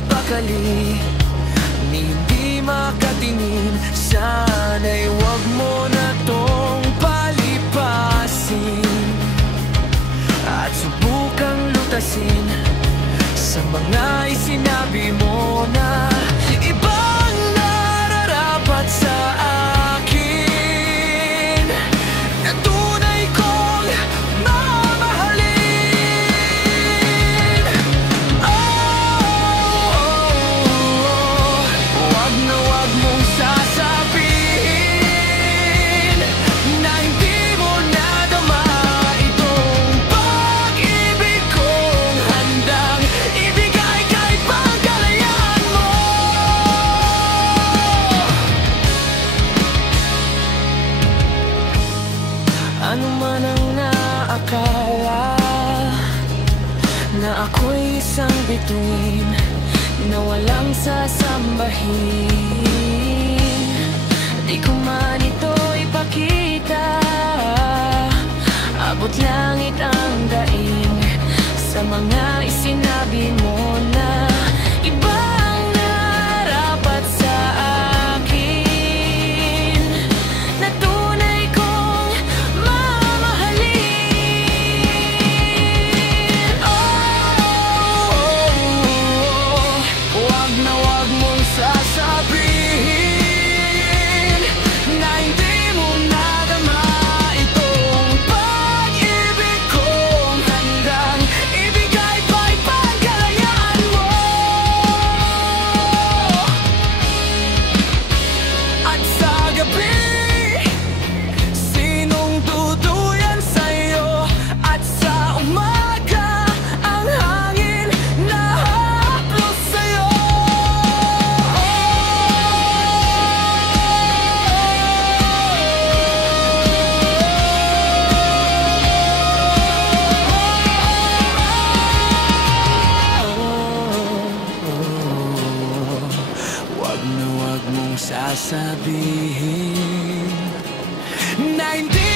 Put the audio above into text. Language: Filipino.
mapakali, ni hindi makatingin. Sana'y wag mo na tong palipasin at subukang lutasin sa mga isinabi mo na ibang nararapat sa akin, na tunay kong mamahalin. Wag na wag mong sasabihin na hindi mo nadama itong pag-ibig kong handang ibigay kay pagkalayaan mo. Ano man ang naakala na ako'y isang bituin na walang sasambahin, di ko man ito ipakita. Abot langit ang daing sa mga isinabi mo na ibang narapat sa akin, na tunay kong mamahalin. Wag na wag mong sasabihin na hindi mo nadama itong pag-ibig kong handang ibigay pa'y pagkalayaan mo. At sa gabi, sinong tutuyan sa'yo? At sa umaga, ang hangin na haplos sa'yo. Wag na wag mong sasabihin na hindi